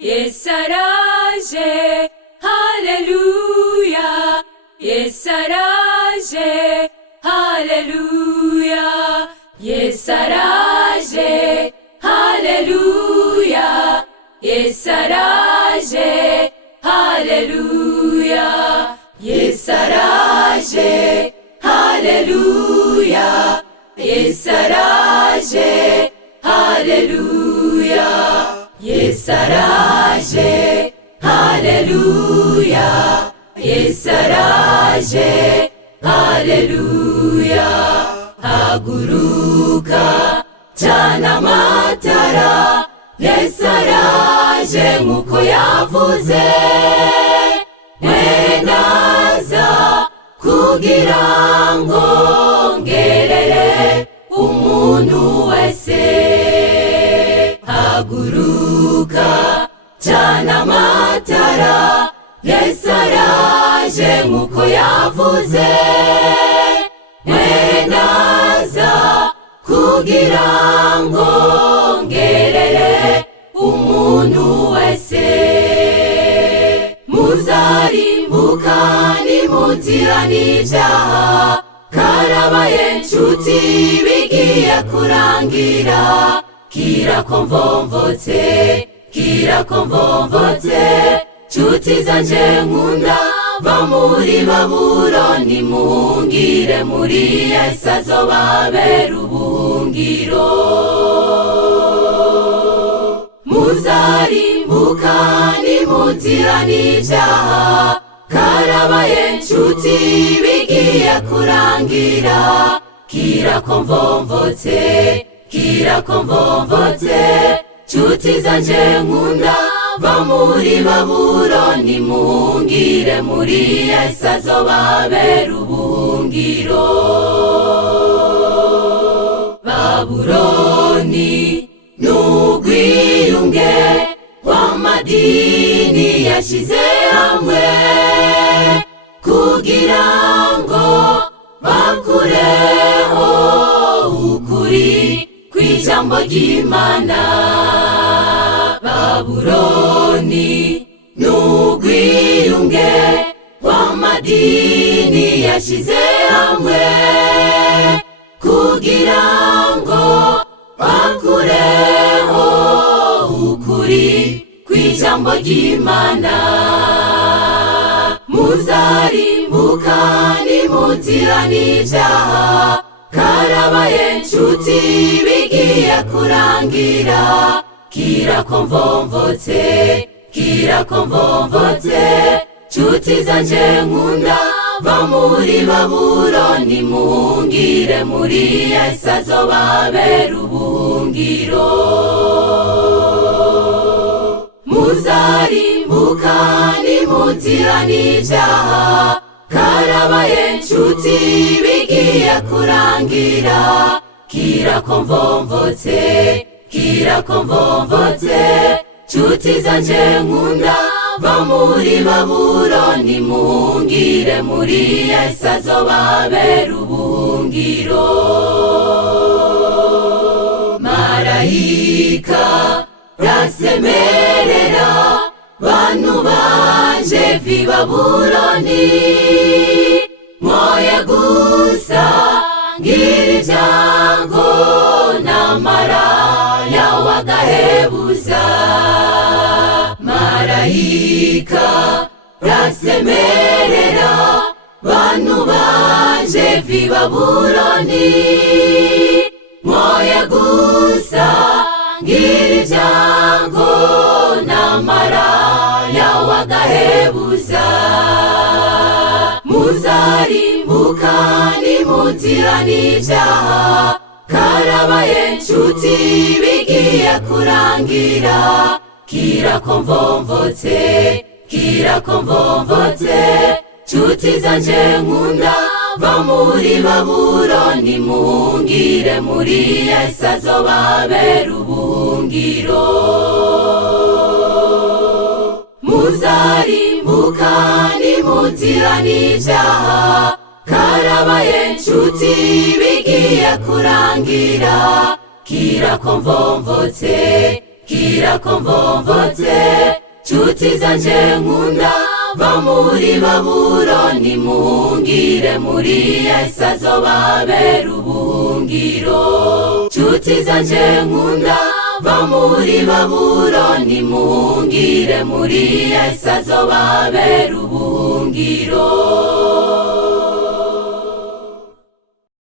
Yesaraje, haleluya. Yesaraje, haleluya. Yesaraje, haleluya. Yesaraje, haleluya. Yesaraje, haleluya. Yesaraje, haleluya. Yesaraje, haleluya. Yesaraje, haleluya. Haguruka cana amatara, Yesaraje nk'uko yavuze. Mwenaza kugira ngo ngerere umuntu wese. Haguruka cana amatara, Yesaraje nk'uko yavuze. Mwenaza kugira ngo ngerere umuntu wese. Muzarimbuka nimuzira n'ibyaha, karabaye nshuti bigiye kurangira. Kirakomvomvotse, kirakomvomvotse, nshuti zanje nkunda, va muri Babuloni muhungire muri Yesu azobabera ubuhungiro. Muzarimbuka nimuzira n'ibyaha, karabaye nshuti bigiye kurangira. Kirakomvomvotse, kirakomvomvotse, nshuti zanje nkunda, va muri Babuloni muhungire muri Yesu azobabera ubuhungiro. Babuloni n'ugwiyunge w'amadini yashize hamwe, kugira ngo bakureho ukuri kw'ijambo ry'Imana. Babuloni n'ugwiyunge w'amadini yashize hamwe, kugira ngo bakureho ukuri kw'ijambo ry'Imana. Muzarimbuka nimuzira n'ibyaha, karabaye nshuti bigiye kurangira. Kirakomvomvotse, kirakomvomvotse, nshuti zanje nkunda, va muri Babuloni muhungire muri Yesu azobabera ubuhungiro. Muzarimbuka nimuzira n'ibyaha, karabaye nshuti bigiye kurangira. Kirakomvomvotse, kirakomvomvotse, nshuti zanje nkunda, va muri Babuloni muhungire muri Yesu azobabera ubuhungiro. Marayika rasemerera bantu banje vi Babuloni, mwoye gusa ngira ibyango n'amaraya wagahebuza. Marayika rasemerera bantu banje vi Babuloni, mwoye gusa ngira ibyango n'amaraya wagahebuza. Muzarimbuka nimuzira n'ibyaha, karabaye nshuti bigiye kurangira. Kirakomvomvotse, kirakomvomvotse, nshuti zanje nkunda, va muri Babuloni muhungire muri Yesu azobabera ubuhungiro. Muzarimbuka nimuzira n'ibyaha, karabaye nshuti bigiye kurangira. Kirakomvomvotse, kirakomvomvotse, nshuti zanje nkunda va muri Babuloni muhungire muri Yesu azobabera ubuhungiro. Nshuti zanje nkunda va muri Babuloni muhungire muri Yesu azobabera ubuhungiro.